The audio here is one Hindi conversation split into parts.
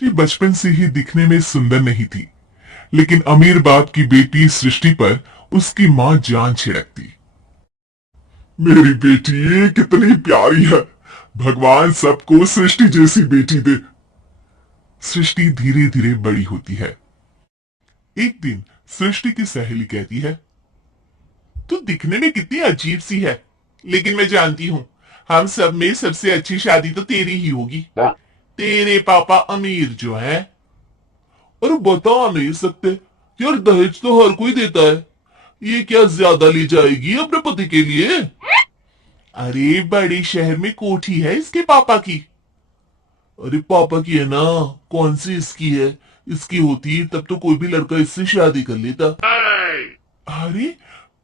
कि बचपन से ही दिखने में सुंदर नहीं थी, लेकिन अमीर बाप की बेटी सृष्टि पर उसकी माँ जान छिड़कती। मेरी बेटी ये कितनी प्यारी है। भगवान सबको सृष्टि जैसी बेटी दे। सृष्टि धीरे धीरे बड़ी होती है। एक दिन सृष्टि की सहेली कहती है, तू दिखने में कितनी अजीब सी है, लेकिन मैं जानती हूँ हम सब में सबसे अच्छी शादी तो तेरी ही होगी। तेरे पापा अमीर जो है। और बता नहीं सकते यार, दहेज तो हर कोई देता है। ये क्या ज्यादा ले जाएगी अपने पति के लिए? अरे बड़े शहर में कोठी है इसके पापा की। अरे पापा की है ना, कौन सी इसकी है? इसकी होती तब तो कोई भी लड़का इससे शादी कर लेता। अरे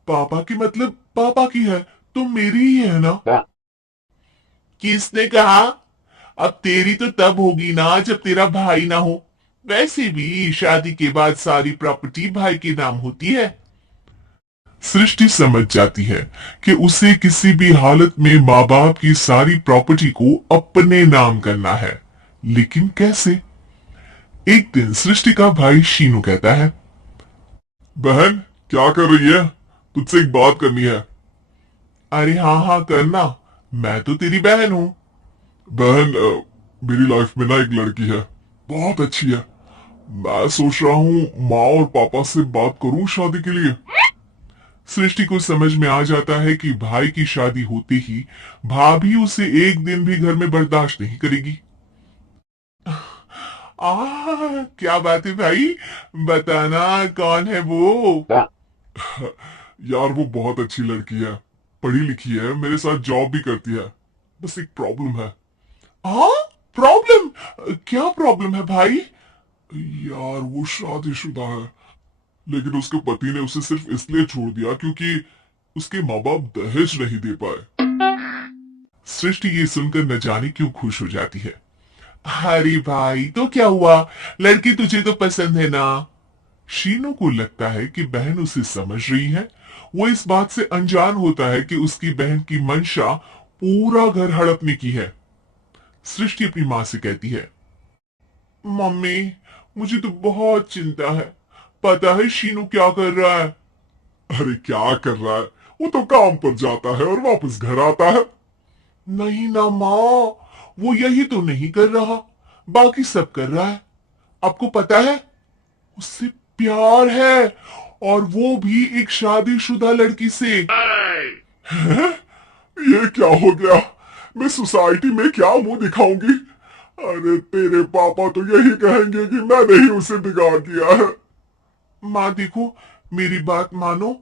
पापा की मतलब पापा की है तो मेरी ही है ना? किसने कहा? अब तेरी तो तब होगी ना जब तेरा भाई ना हो। वैसे भी शादी के बाद सारी प्रॉपर्टी भाई के नाम होती है। सृष्टि समझ जाती है कि उसे किसी भी हालत में माँ बाप की सारी प्रॉपर्टी को अपने नाम करना है, लेकिन कैसे? एक दिन सृष्टि का भाई शीनू कहता है, बहन क्या कर रही है? तुझसे एक बात करनी है। अरे हाँ हाँ करना, मैं तो तेरी बहन हूँ। बहन मेरी लाइफ में ना एक लड़की है, बहुत अच्छी है। मैं सोच रहा हूँ माँ और पापा से बात करूँ शादी के लिए। सृष्टि को समझ में आ जाता है कि भाई की शादी होते ही भाभी उसे एक दिन भी घर में बर्दाश्त नहीं करेगी। क्या बात है भाई, बताना कौन है वो? यार वो बहुत अच्छी लड़की है, पढ़ी लिखी है, मेरे साथ जॉब भी करती है। बस एक प्रॉब्लम है। हाँ प्रॉब्लम? क्या प्रॉब्लम है भाई? यार वो शादीशुदा है, लेकिन उसके पति ने उसे सिर्फ इसलिए छोड़ दिया क्योंकि उसके माँ बाप दहेज नहीं दे पाए। सृष्टि ये सुनकर न जाने क्यों खुश हो जाती है। अरे भाई तो क्या हुआ, लड़की तुझे तो पसंद है ना? शीनू को लगता है कि बहन उसे समझ रही है। वो इस बात से अनजान होता है कि उसकी बहन की मंशा पूरा घर हड़पने की है। सृष्टि अपनी माँ से कहती है, मम्मी मुझे तो बहुत चिंता है। पता है शीनू क्या कर रहा है? अरे क्या कर रहा है? वो तो काम पर जाता है और वापस घर आता है। नहीं ना माँ, वो यही तो नहीं कर रहा, बाकी सब कर रहा है। आपको पता है उससे प्यार है, और वो भी एक शादीशुदा लड़की से। हैं? ये क्या हो गया? मैं सोसाइटी में क्या मुंह दिखाऊंगी? अरे तेरे पापा तो यही कहेंगे कि मैंने ही उसे बिगाड़ दिया है। माँ देखो, मेरी बात मानो,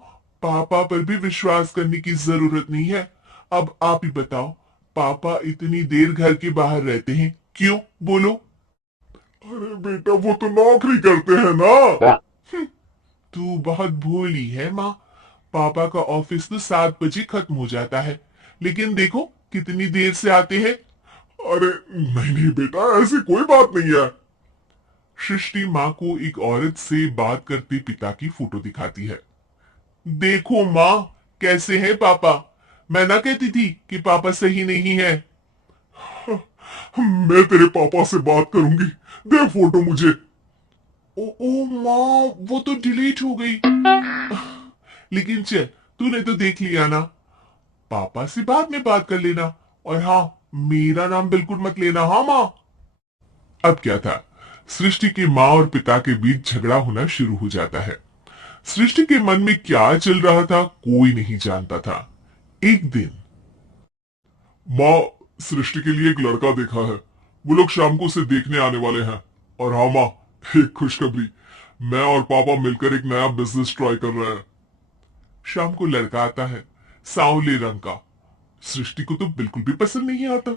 पापा पर भी विश्वास करने की जरूरत नहीं है। अब आप ही बताओ, पापा इतनी देर घर के बाहर रहते हैं क्यों, बोलो? अरे बेटा वो तो नौकरी करते हैं ना। तू बहुत भोली है माँ। पापा का ऑफिस तो 7 बजे खत्म हो जाता है, लेकिन देखो कितनी देर से आते हैं। अरे नहीं नहीं बेटा, ऐसी कोई बात नहीं है। सृष्टि माँ को एक औरत से बात करते पिता की फोटो दिखाती है। देखो माँ, कैसे हैं पापा? मैं ना कहती थी कि पापा सही नहीं है। मैं तेरे पापा से बात करूंगी, दे फोटो मुझे। ओ माँ, वो तो डिलीट हो गई। लेकिन चल, तूने तो देख लिया ना। पापा से बाद में बात कर लेना, और हाँ, मेरा नाम बिल्कुल मत लेना, हाँ माँ। अब क्या था, सृष्टि की माँ और पिता के बीच झगड़ा होना शुरू हो जाता है। सृष्टि के मन में क्या चल रहा था कोई नहीं जानता था। एक दिन, माँ सृष्टि के लिए एक लड़का देखा है, वो लोग शाम को उसे देखने आने वाले हैं। और हाँ माँ, एक खुशखबरी, मैं और पापा मिलकर एक नया बिजनेस ट्राई कर रहे हैं। शाम को लड़का आता है, सांवले रंग का। सृष्टि को तो बिल्कुल भी पसंद नहीं आता।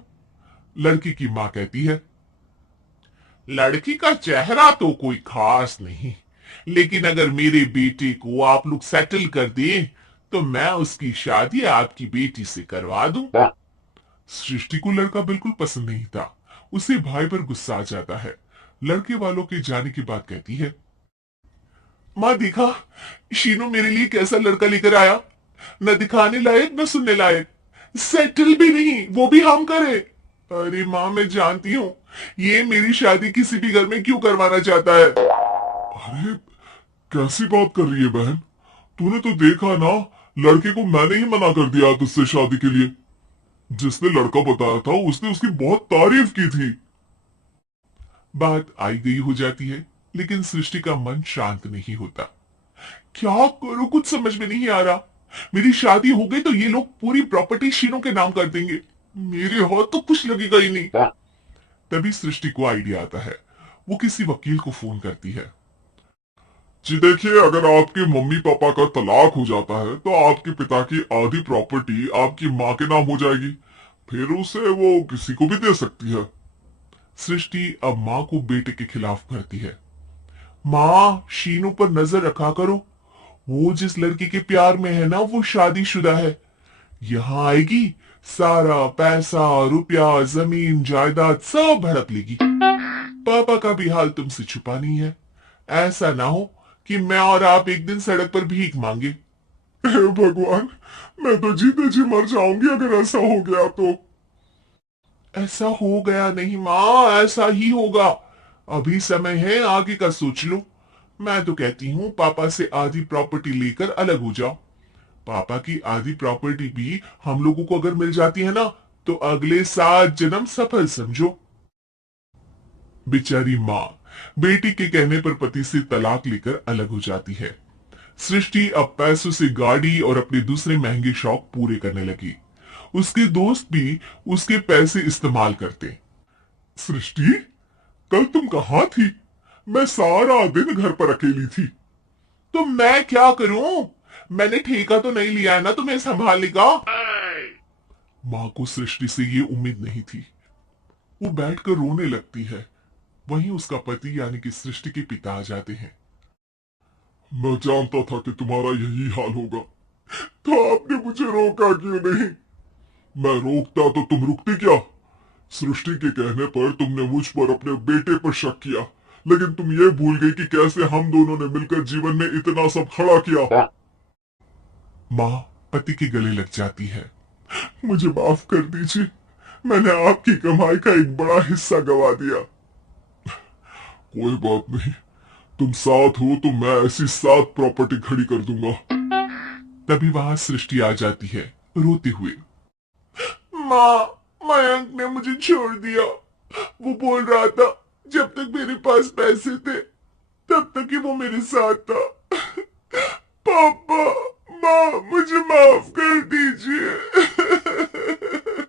लड़की की माँ कहती है, लड़की का चेहरा तो कोई खास नहीं, लेकिन अगर मेरे बेटे को आप लोग सेटल कर दें तो मैं उसकी शादी आपकी बेटी से करवा दूं। सृष्टि को लड़का बिल्कुल पसंद नहीं था। उसे भाई पर गुस्सा आ जाता है। लड़के वालों के जाने की बात कहती है, माँ देखा, शीनू मेरे लिए कैसा लड़का लेकर आया, न दिखाने लायक न सुनने लायक, सेटल भी नहीं, वो भी हम करे। अरे माँ, मैं जानती हूँ ये मेरी शादी किसी भी घर में क्यों करवाना चाहता है। अरे कैसी बात कर रही है बहन, तूने तो देखा ना, लड़के को मैंने ही मना कर दिया तुझसे शादी के लिए। जिसने लड़का बताया था उसने उसकी बहुत तारीफ की थी। बात आई गई हो जाती है, लेकिन सृष्टि का मन शांत नहीं होता। क्या करूं, कुछ समझ में नहीं आ रहा। मेरी शादी हो गई तो ये लोग पूरी प्रॉपर्टी शीनों के नाम कर देंगे, मेरे हाथ तो कुछ लगेगा ही नहीं। तभी सृष्टि को आइडिया आता है। वो किसी वकील को फोन करती है। जी देखिए, अगर आपके मम्मी पापा का तलाक हो जाता है तो आपके पिता की आधी प्रॉपर्टी आपकी माँ के नाम हो जाएगी, फिर उसे वो किसी को भी दे सकती है। सृष्टि अब माँ को बेटे के खिलाफ करती है। माँ, शीनू पर नजर रखा करो, वो जिस लड़की के प्यार में है ना वो शादीशुदा है। यहाँ आएगी, सारा पैसा रुपया जमीन जायदाद सब हड़प लेगी। पापा का भी हाल तुमसे छुपा नहीं है। ऐसा ना हो कि मैं और आप एक दिन सड़क पर भीख मांगे। हे भगवान, मैं तो जीते जी मर जाऊंगी अगर ऐसा हो गया तो। ऐसा हो गया नहीं माँ, ऐसा ही होगा। अभी समय है, आगे का सोच लो। मैं तो कहती हूँ पापा से आधी प्रॉपर्टी लेकर अलग हो जाओ। पापा की आधी प्रॉपर्टी भी हम लोगों को अगर मिल जाती है ना, तो अगले 7 जन्म सफल समझो। बेचारी माँ बेटी के कहने पर पति से तलाक लेकर अलग हो जाती है। सृष्टि अब पैसों से गाड़ी और अपने दूसरे महंगे शौक पूरे करने लगी। उसके दोस्त भी उसके पैसे इस्तेमाल करते। सृष्टि, कल तुम कहाँ थी? मैं सारा दिन घर पर अकेली थी। तो मैं क्या करूं? मैंने ठेका तो नहीं लिया है ना तुम्हें संभालने का। माँ को सृष्टि से ये उम्मीद नहीं थी। वो बैठकर रोने लगती है। वहीं उसका पति यानी कि सृष्टि के पिता आ जाते हैं। मैं जानता था कि तुम्हारा यही हाल होगा, तो आपने मुझे रोका क्यों नहीं? मैं रोकता तो तुम रुकती क्या? सृष्टि के कहने पर तुमने मुझ पर अपने बेटे पर शक किया, लेकिन तुम ये भूल गई कि कैसे हम दोनों ने मिलकर जीवन में इतना सब खड़ा किया। माँ पति के गले लग जाती है। मुझे माफ कर दीजिए, मैंने आपकी कमाई का एक बड़ा हिस्सा गवा दिया। कोई बात नहीं, तुम साथ हो तो मैं ऐसी 7 प्रॉपर्टी खड़ी कर दूंगा। तभी वहां सृष्टि आ जाती है रोते हुए। माँ, मयंक ने मुझे छोड़ दिया। वो बोल रहा था जब तक मेरे पास पैसे थे तब तक ही वो मेरे साथ था। पापा, माँ, मुझे माफ कर दीजिए।